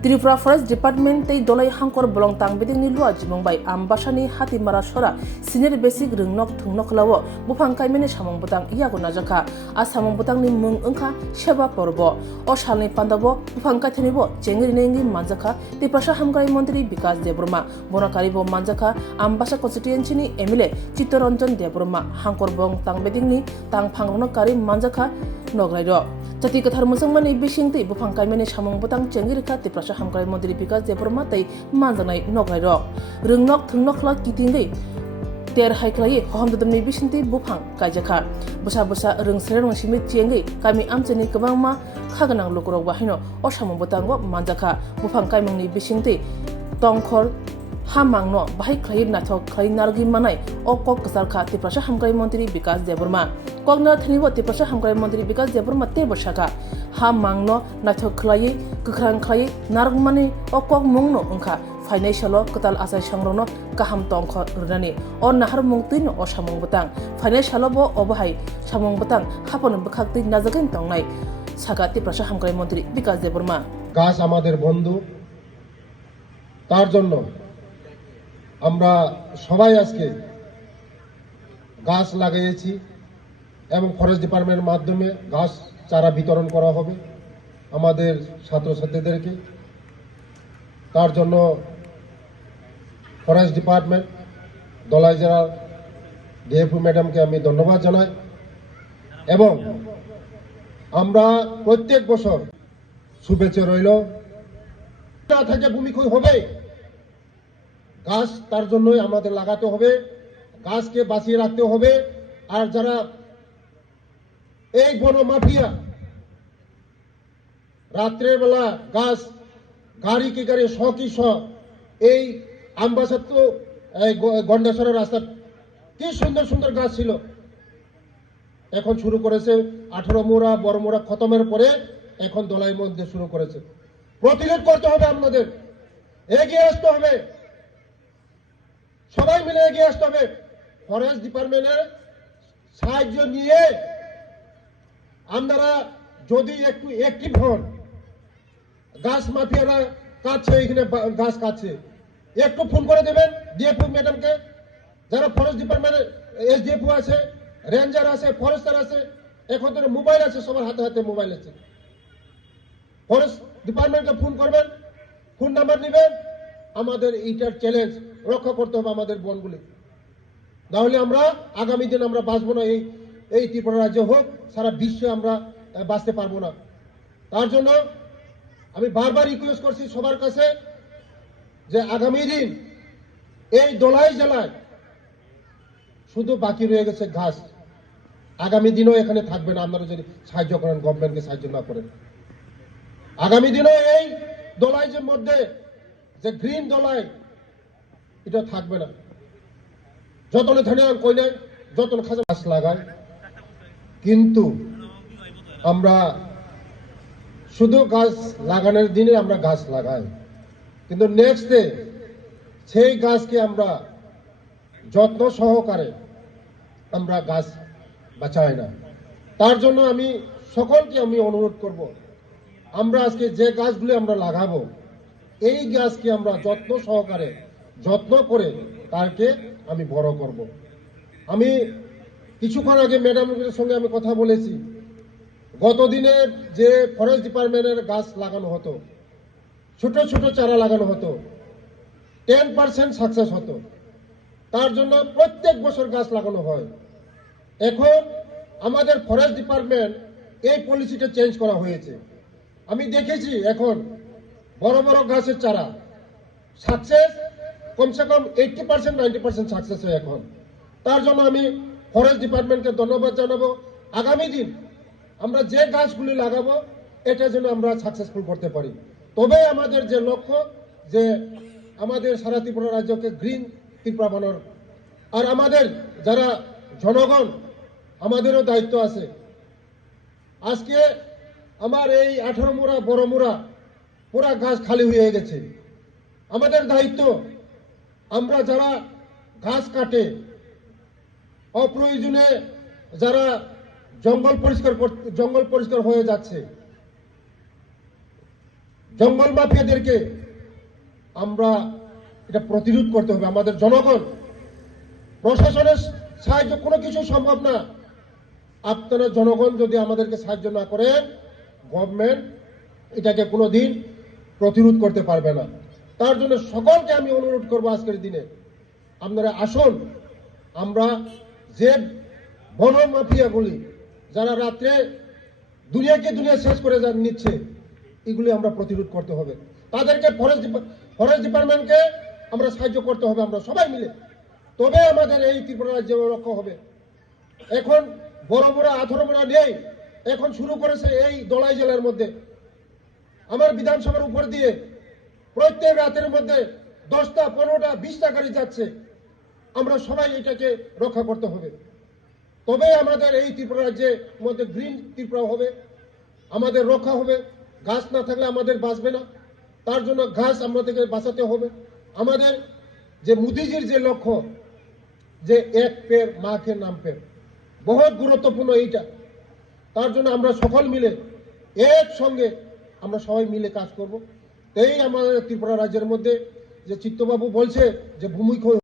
Tripura Forest Department tei dolai hangkor bolong tang beding ni lua jimong bai ambasani hati mara sora senior basic rengnok thungnok lawo bufang kaimene samong butang iago najaka a samong butang ni mung engkha seba porbo o salni pandabo bufang kaithani bo chengri nengi manjaka Tripura Hamkrai Mantri Bikas Debroma bonakari bo manjaka ambasa constituency ni MLA Chittoranjan Debroma hangkor bolong tang beding ni tang phangrokno kari manjaka nograido Jati kathar musangmani bisingti bufang kaimene samong butang chengri kha Tripura Hamkrai Mantri Bikas Debroma tei manjanai nograido rengnok thungnok la kitingei ter haiklai hohamdadamni bisingti bufang kaijaka busa rengsre rongsimit chengei kami amchani kabangma khaganang lukurok bahino o samong butango manjaka bufang kaimangni bisingti tongkhor hamangno bahai khlai nathok khlai nargi manai o kok kasar kha Tripura Hamkrai Mantri Bikas Debroma kokna thanibo Tripura Hamkrai Mantri Bikas Debroma te bashaka hamangno nathok khlai kukrang khlai nargmani o kok mungno ongkha financial kotal asai sangrongno kaham tongkho runani o nahar mungtino o samong butang financial bo obahai samong butang hapon bkhakti najagen tongnai saga Tripura Hamkrai Mantri Bikas Debroma গাছ আমাদের বন্ধু তার জন্য আমরা সবাই আজকে গাছ লাগিয়েছি এবং ফরেস্ট ডিপার্টমেন্টের মাধ্যমে গাছ চারা বিতরণ করা হবে আমাদের ছাত্রছাত্রীদেরকে তার জন্য ফরেস্ট ডিপার্টমেন্ট দলাই জেলার ডিএফও ম্যাডামকে আমি ধন্যবাদ জানাই এবং আমরা প্রত্যেক বছর শুভেচ্ছা রইল থেকে ভূমিক্ষয় হবে গাছ তার জন্যই আমাদের লাগাতে হবে গাছকে বাঁচিয়ে রাখতে হবে আর যারা এই বন মাফিয়া রাত্রের বেলা গাছ গাড়ি কি গাড়ি কি এই আমবাসার তো গন্ডাসরের রাস্তা কি সুন্দর সুন্দর গাছ ছিল এখন শুরু করেছে 18 মোড়া বড় মোড়া খতমের পরে এখন দলাই মধ্যে শুরু করেছে প্রতিরোধ করতে হবে আমাদের এগিয়ে আসতে হবে সবাই মিলে এগিয়ে আসতে হবে ফরেস্ট ডিপার্টমেন্টের সাহায্য নিয়ে আপনারা যদি একটু অ্যাক্টিভ হন গাছ মাফিয়ারা কাটছে এখানে গাছ কাটছে একটু ফোন করে দেবেন ডিএফও ম্যাডামকে যারা ফরেস্ট ডিপার্টমেন্টের এসডিএফও আছে রেঞ্জার আছে ফরেস্টার আছে এখন তো মোবাইল আছে সবার হাতে হাতে মোবাইল আছে ফরেস্ট ডিপার্টমেন্টকে ফোন করবেন ফোন নাম্বার নেবেন আমাদের এইটার চ্যালেঞ্জ রক্ষা করতে হবে আমাদের বনগুলি তাহলে আমরা আগামী দিন আমরা বাঁচবো না এই ত্রিপুরা রাজ্য হোক সারা বিশ্বে আমরা বাঁচতে পারবো না তার জন্য আমি বারবার রিকোয়েস্ট করছি সবার কাছে যে আগামী দিন এই দলাই জেলায় শুধু বাকি রয়ে গেছে ঘাস আগামী দিনও এখানে থাকবে না আপনারা যদি সাহায্য করেন গভর্নমেন্টকে সাহায্য না করেন আগামী দিনও এই দলাইয়ের মধ্যে যে গ্রিন দলাই এটা থাকবে না যতন ধনিয়া কইলে যতন খাজা গাছ লাগায় কিন্তু আমরা শুধু গাছ লাগানোর দিনে আমরা গাছ লাগাই কিন্তু নেক্সট ডে সেই গাছকে আমরা যত্ন সহকারে আমরা গাছ বাঁচাই না তার জন্য আমি সকলকে আমি অনুরোধ করব আমরা আজকে যে গাছগুলি আমরা লাগাবো এই গাছকে আমরা যত্ন সহকারে যত্ন করে তাকে আমি বড় করব আমি কিছুক্ষণ আগে ম্যাডামের সঙ্গে আমি কথা বলেছি গত দিনে যে ফরেস্ট ডিপার্টমেন্টের গাছ লাগানো হতো ছোট ছোট চারা লাগানো হতো 10% সাকসেস হতো তার জন্য প্রত্যেক বছর গাছ লাগানো হয় এখন আমাদের ফরেস্ট ডিপার্টমেন্ট এই পলিসিটা চেঞ্জ করা হয়েছে আমি দেখেছি এখন বড় বড় গাছের চারা সাকসেস কমসে কম 80% 90% সাকসেস হয় এখন তার জন্য আমি ফরেস্ট ডিপার্টমেন্টকে ধন্যবাদ জানাবো আগামী দিন আমরা যে গাছগুলি লাগাবো এটা যেন আমরা সাকসেসফুল করতে পারি তবে আমাদের যে লক্ষ্য যে আমাদের সারা ত্রিপুরা রাজ্যকে গ্রিন ত্রিপুরা বানানোর আর আমাদের যারা জনগণ আমাদেরও দায়িত্ব আছে আজকে আমার এই 18 মোড়া বড় মোড়া পুরা গাছ খালি হয়ে গেছে আমাদের দায়িত্ব আমরা যারা ঘাস কাটে অপ্রয়োজনে যারা জঙ্গল পরিষ্কার হয়ে যাচ্ছে জঙ্গল মাফিয়াদেরকে আমরা এটা প্রতিরোধ করতে হবে। আমাদের জনগণ, প্রশাসনের সাহায্য কোনো কিছু সম্ভব না। আপনারা জনগণ যদি আমাদেরকে সাহায্য না করেন, গভর্নমেন্ট এটাকে কোনোদিন প্রতিরোধ করতে পারবে না। তার জন্য সকলকে আমি অনুরোধ করবো আজকের দিনে, আপনারা আসুন, আমরা যে বন মাফিয়াগুলি যারা রাত্রে দুনিয়া শেষ করে নিচ্ছে, এগুলি আমরা প্রতিরোধ করতে হবে। তাদেরকে ফরেস্ট ডিপার্টমেন্টকে আমরা সাহায্য করতে হবে, আমরা সবাই মিলে, তবে আমাদের এই ত্রিপুরা রাজ্য রক্ষা হবে। এখন বড় বড় আথরমরা নেই, এখন শুরু করেছে এই দলাই জেলার মধ্যে। আমার বিধানসভার উপর দিয়ে প্রত্যেক রাতের মধ্যে 10টা 15টা 20টা গাড়ি যাচ্ছে। আমরা সবাই এটাকে রক্ষা করতে হবে, তবে আমাদের এই ত্রিপুরা রাজ্যের মধ্যে গ্রিন ত্রিপুরা হবে, আমাদের রক্ষা হবে। গাছ না থাকলে আমাদের বাঁচবে না, তার জন্য গাছ আমাদেরকে বাঁচাতে হবে। আমাদের যে মোদিজির যে লক্ষ্য, যে এক পেড় মা কে নাম পেড়, বহুত গুরুত্বপূর্ণ এইটা। তার জন্য আমরা সকল মিলে একসঙ্গে আমরা সবাই মিলে কাজ করব। এই আমাদের ত্রিপুরা রাজ্যের মধ্যে যে চিত্তবাবু বলছে যে ভূমিক্ষয়